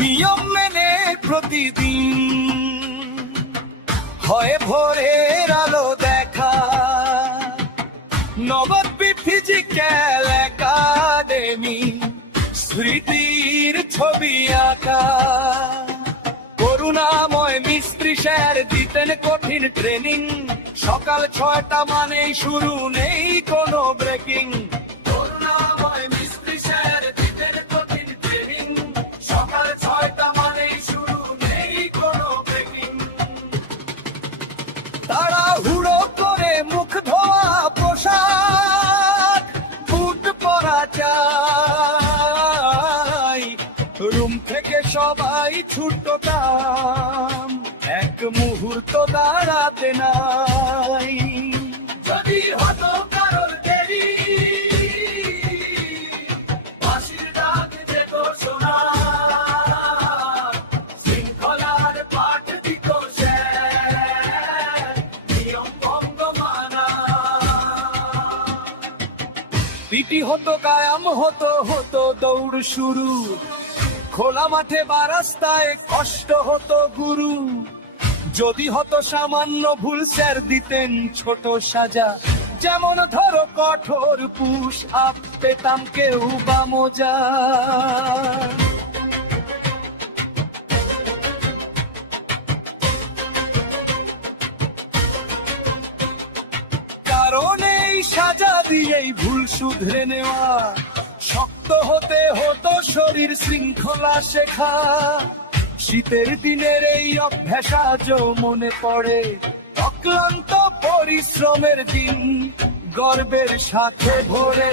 নিয়ম মেনে প্রতিদিন হয় ভোরের আলো দেখা, নবদ্বীপ ফিজিক্যাল একাডেমি স্মৃতির ছবি আঁকা। করুণাময় মিস্ত্রি স্যার দিতেন কঠিন ট্রেনিং, সকাল 6টা মানেই শুরু, নেই কোনো ব্রেকিং। করুণাময় মিস্ত্রি স্যার দিতেন কঠিন ট্রেনিং, সকাল 6টা মানেই শুরু, নেই কোনো ব্রেকিং। তাড়াহুড়ো করে মুখ ধোয়া পোশাক, বুট পরা চাই, রুম থেকে সবাই ছুটতাম, এক মুহূর্ত দাঁড়াতে নাই। যদি হতো কারোর দেরি, বাঁশির ডাক যেত শোনা, শৃঙ্খলার পাঠ দিত স্যার, নিয়ম ভঙ্গ মানা। পিটি হতো, কায়াম হতো, হতো দৌড় শুরু, খোলা মাঠে বা রাস্তায় কষ্ট হতো গুরু। যদি হতো সামান্য ভুল স্যার দিতেন ছোট সাজা, যেমন ধরো কঠোর পুশ আপ, পেতাম কেউ বা মোজা। কারণ এই সাজা দিয়েই ভুল শুধরে নেওয়া, শক্ত হতে হতো শরীর, শৃঙ্খলা শেখা। শীতের দিনের এই অভ্যাস আজও মনে পড়ে, অক্লান্ত পরিশ্রমের দিন গর্বের সাথে ভরে।